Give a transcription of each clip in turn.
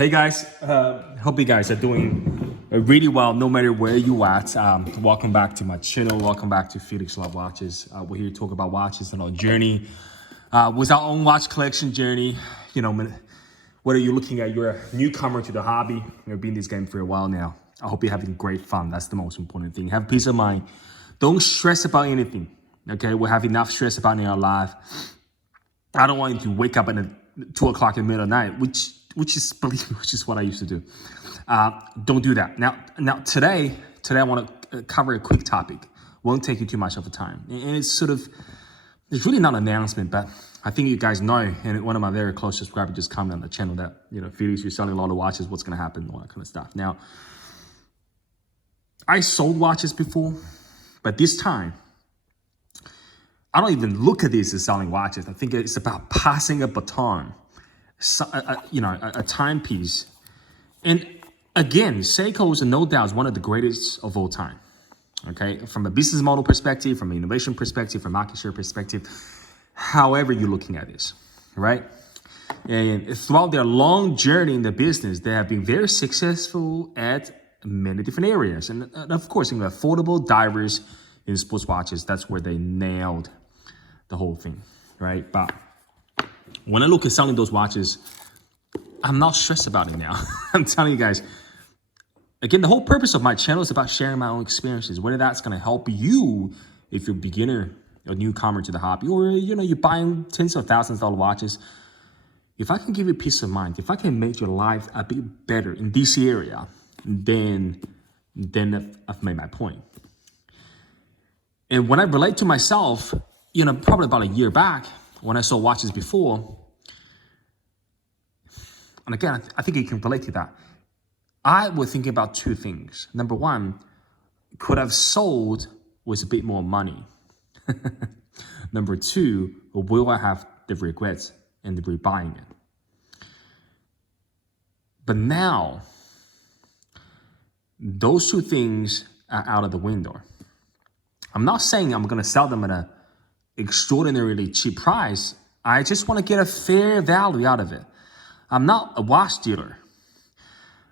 Hey guys, hope you guys are doing really well no matter where you at. Welcome back to my channel. Welcome back to Felix Love Watches. We're here to talk about watches and our journey with our own watch collection journey. You know, whether you're looking at you're a newcomer to the hobby, you've been in this game for a while now. I hope you're having great fun. That's the most important thing. Have peace of mind. Don't stress about anything. Okay, we have enough stress about in our life. I don't want you to wake up at 2 o'clock in the middle of the night, which is what I used to do. Don't do that. Now today I want to cover a quick topic. Won't take you too much of the time, and it's really not an announcement, but I think you guys know. And one of my very close subscribers just commented on the channel that Felix, you're selling a lot of watches. What's going to happen? All that kind of stuff. Now, I sold watches before, but this time, I don't even look at this as selling watches. I think it's about passing a baton, a timepiece. And again, Seiko is no doubt one of the greatest of all time. Okay, from a business model perspective, from an innovation perspective, from a market share perspective, however you're looking at this, right? And throughout their long journey in the business, they have been very successful at many different areas. And of course, in affordable, diverse, in sports watches, that's where they nailed the whole thing, right? But when I look at selling those watches, I'm not stressed about it now. I'm telling you guys, again, the whole purpose of my channel is about sharing my own experiences, whether that's going to help you if you're a beginner, a newcomer to the hobby, or you're buying tens of thousands of dollar watches. If I can give you peace of mind, if I can make your life a bit better in this area, then I've made my point. And when I relate to myself, probably about a year back when I sold watches before, and again, I think you can relate to that. I was thinking about two things. Number one, could I have sold with a bit more money? Number two, will I have the regrets and the rebuying it? But now, those two things are out of the window. I'm not saying I'm going to sell them at an extraordinarily cheap price. I just want to get a fair value out of it. I'm not a watch dealer.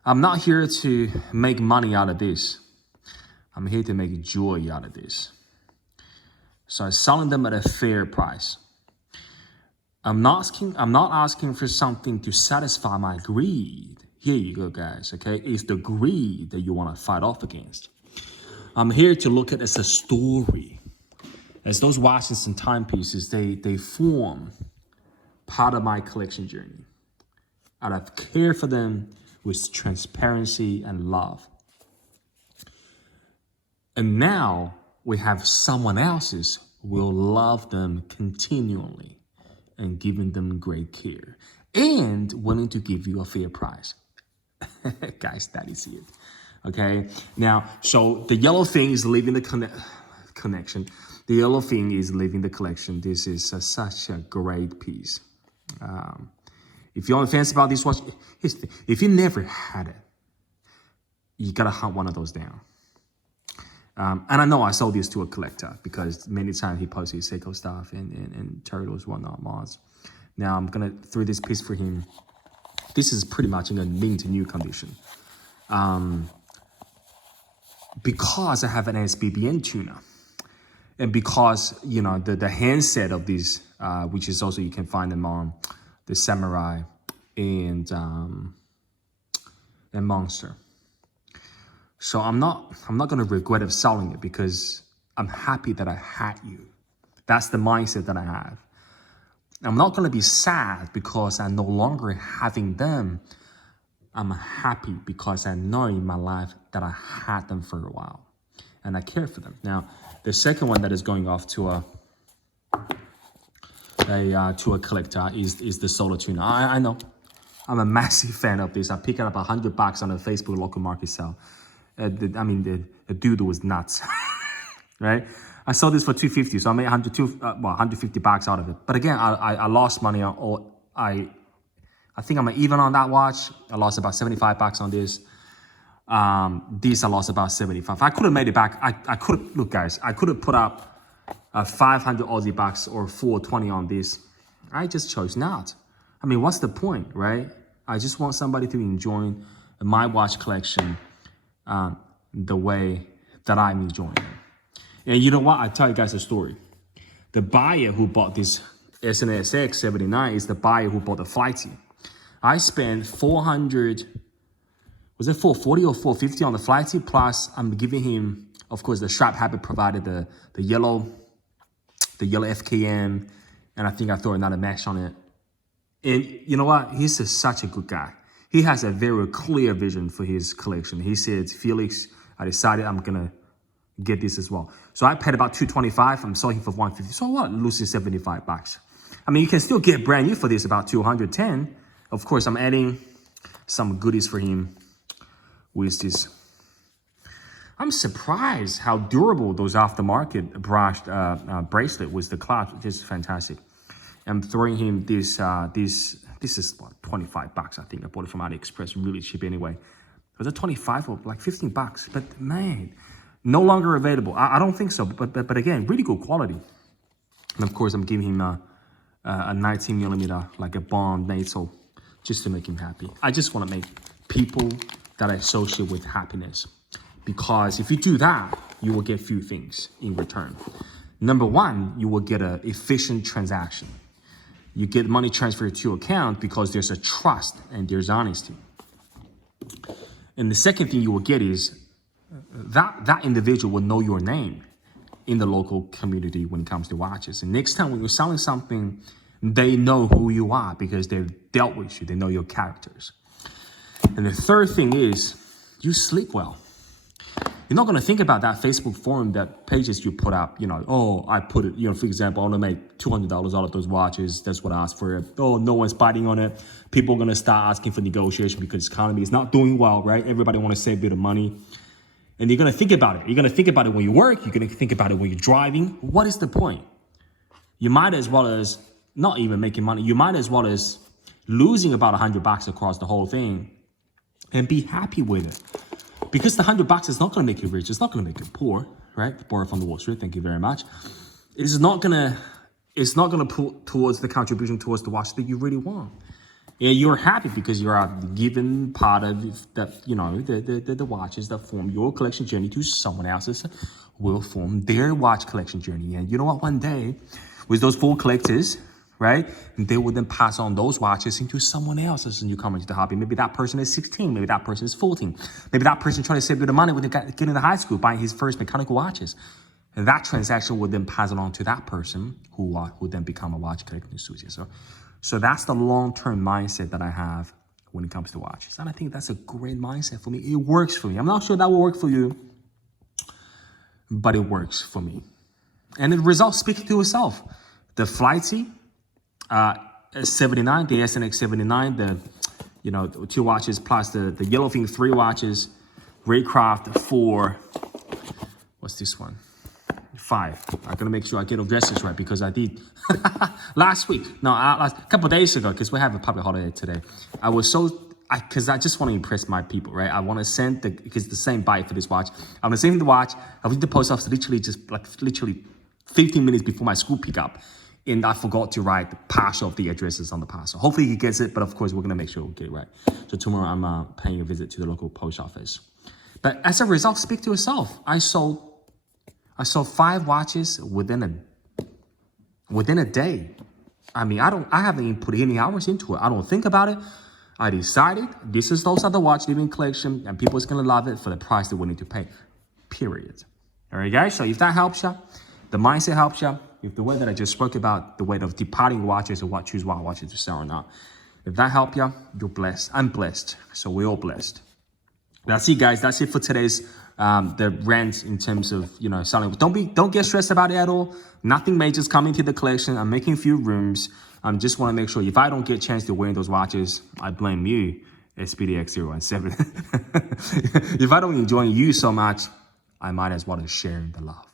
I'm not here to make money out of this. I'm here to make joy out of this. So I'm selling them at a fair price. I'm not asking for something to satisfy my greed. Here you go, guys, okay? It's the greed that you want to fight off against. I'm here to look at it as a story. As those watches and timepieces, they form part of my collection journey. And I've cared for them with transparency and love. And now we have someone else's who will love them continually and giving them great care and willing to give you a fair price. Guys, that is it. Okay. Now, so the yellow thing is leaving the connection. The yellow thing is leaving the collection. This is such a great piece. If you're on the fence about this watch, if you never had it, you gotta hunt one of those down. And I know I sold this to a collector because many times he posts his Seiko stuff and turtles, whatnot, mods. Now I'm gonna throw this piece for him. This is pretty much in a mint new condition. Because I have an SBBN tuner. And because, the handset of these, which is also, you can find them on the Samurai and Monster. So I'm not going to regret of selling it because I'm happy that I had you. That's the mindset that I have. I'm not going to be sad because I'm no longer having them. I'm happy because I know in my life that I had them for a while and I care for them. Now, the second one that is going off to a collector is the Solar Tuner. I know. I'm a massive fan of this. I picked it up $100 on a Facebook local market sale. The dude was nuts, right? I sold this for $250, so I made $150 out of it. But again, I lost money on. I think I'm even on that watch. I lost about $75 on this. This I lost about 75. I could have made it back. I could look, guys. I could have put up 500 Aussie bucks or 420 on this. I just chose not. I mean, what's the point, right? I just want somebody to enjoy my watch collection the way that I'm enjoying it. And you know what? I tell you guys a story. The buyer who bought this SNSX 79 is the buyer who bought the Flighty. I spent 400, was it 440 or 450 on the Flighty? Plus, I'm giving him, of course, the Sharp Habit provided the yellow FKM, and I think I throw another mesh on it. And you know what? He's such a good guy. He has a very clear vision for his collection. He said, Felix, I decided I'm gonna get this as well. So I paid about $225. I'm selling him for $150. So what? Losing $75. I mean, you can still get brand new for this about $210. Of course, I'm adding some goodies for him with this. I'm surprised how durable those aftermarket brushed bracelet with the clasp. Just fantastic. I'm throwing him this. This is what, $25. I think I bought it from AliExpress, really cheap anyway. Was it 25 or like $15? But man, no longer available. I don't think so. But again, really good quality. And of course, I'm giving him a 19 millimeter, like a Bond NATO, just to make him happy. I just want to make people that I associate with happiness. Because if you do that, you will get few things in return. Number one, you will get an efficient transaction. You get money transferred to your account because there's a trust and there's honesty. And the second thing you will get is that individual will know your name in the local community when it comes to watches. And next time when you're selling something, they know who you are because they've dealt with you. They know your characters. And the third thing is you sleep well. You're not going to think about that Facebook forum, that pages you put up, you know, oh, I put it, you know, for example, I want to make $200 out of those watches. That's what I asked for. Oh, no one's biting on it. People are going to start asking for negotiation because the economy is not doing well, right? Everybody want to save a bit of money. And you're going to think about it. You're going to think about it when you work. You're going to think about it when you're driving. What is the point? You might as well as not even making money. You might as well as losing about $100 across the whole thing and be happy with it. Because the $100 is not going to make you rich. It's not going to make you poor, right? Borrow from the Wall Street. Thank you very much. It's not going to put towards the contribution towards the watch that you really want. And you're happy because you are given part of that, you know, the watches that form your collection journey to someone else's will form their watch collection journey. And you know what? One day, with those 4 collectors, right? And they will then pass on those watches into someone else as a newcomer into the hobby. Maybe that person is 16. Maybe that person is 14. Maybe that person trying to save a bit of money when they get into high school, buying his first mechanical watches. And that transaction would then pass it on to that person who then become a watch collecting enthusiast. So that's the long-term mindset that I have when it comes to watches. And I think that's a great mindset for me. It works for me. I'm not sure that will work for you, but it works for me. And the results speak to itself. The Flighty, 79, the SNX 79, the 2 watches plus the Yellowfin 3 watches, Raycraft 4, what's this one? 5. I'm gonna make sure I get addresses right because I did last couple of days ago, because we have a public holiday today. I was because I just want to impress my people, right? I want to send because the same buy for this watch. I'm gonna send him the watch. I went to the post office literally 15 minutes before my school pickup. And I forgot to write the partial of the addresses on the parcel. Hopefully he gets it, but of course we're gonna make sure we get it right. So tomorrow I'm paying a visit to the local post office. But as a result, speak to yourself. I sold 5 watches within a day. I mean, I haven't even put any hours into it. I don't think about it. I decided those are the watch living collection, and people's gonna love it for the price they're willing to pay. Period. All right, guys. So if that helps you, the mindset helps you. If the way that I just spoke about, the way of departing watches or what choose what watches to sell or not, if that helped you, you're blessed. I'm blessed. So we're all blessed. That's it, guys. That's it for today's the rant in terms of selling. Don't get stressed about it at all. Nothing major is coming to the collection. I'm making a few rooms. I just want to make sure if I don't get a chance to wear those watches, I blame you, SPDX017. If I don't enjoy you so much, I might as well share the love.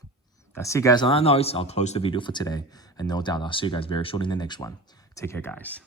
That's it, guys. On that note, I'll close the video for today. And no doubt, I'll see you guys very shortly in the next one. Take care, guys.